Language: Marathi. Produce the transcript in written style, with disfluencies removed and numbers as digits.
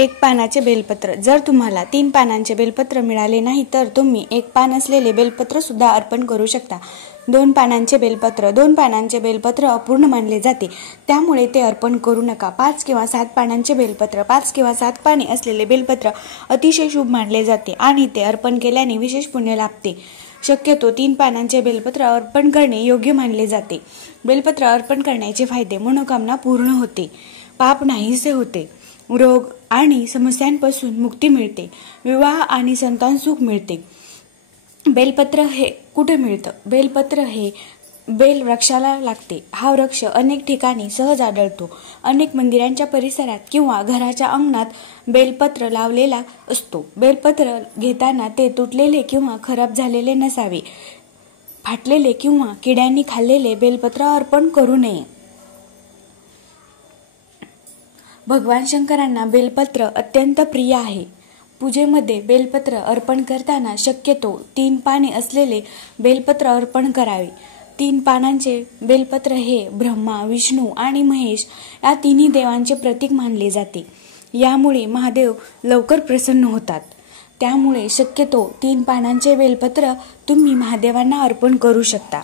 एक पानाचे बेलपत्र। जर तुम्हाला 3 पानांचे बेलपत्र मिळाले नाही तर तुम्ही 1 पान असलेले बेलपत्र सुद्धा अर्पण करू शकता। 2 पानांचे बेलपत्र अपूर्ण मानले जाते, त्यामुळे ते अर्पण करू नका। 5 किंवा 7 पानांचे बेलपत्र 5 किंवा 7 पाने असलेले बेलपत्र अतिशय शुभ मानले जाते आणि ते अर्पण केल्याने विशेष पुण्य लाभते। शक्यतो 3 पानांचे बेलपत्र अर्पण करणे योग्य मानले जाते। बेलपत्र अर्पण करण्याचे फायदे: मनोकामना पूर्ण होते, पाप नाहीसे होते, रोग आणि समस्यांपासून मुक्ती मिळते, विवाह आणि संतान सुख मिळते। बेलपत्र हे कुठे मिळतं? बेलपत्र हे बेल वृक्षाला लागते। हा वृक्ष अनेक ठिकाणी सहज आढळतो। अनेक मंदिरांच्या परिसरात किंवा घराच्या अंगणात बेलपत्र लावलेला असतो। बेलपत्र घेताना ते तुटलेले किंवा खराब झालेले नसावे। फाटलेले किंवा किड्यांनी खाल्लेले बेलपत्र अर्पण करू नये। भगवान शंकरांना बेलपत्र अत्यंत प्रिय आहे। पूजेमध्ये बेलपत्र अर्पण करताना शक्यतो 3 पाने असलेले बेलपत्र अर्पण करावे। 3 पानांचे बेलपत्र हे ब्रह्मा, विष्णू आणि महेश या तिन्ही देवांचे प्रतीक मानले जाते। यामुळे महादेव लवकर प्रसन्न होतात। त्यामुळे शक्यतो 3 पानांचे बेलपत्र तुम्ही महादेवांना अर्पण करू शकता।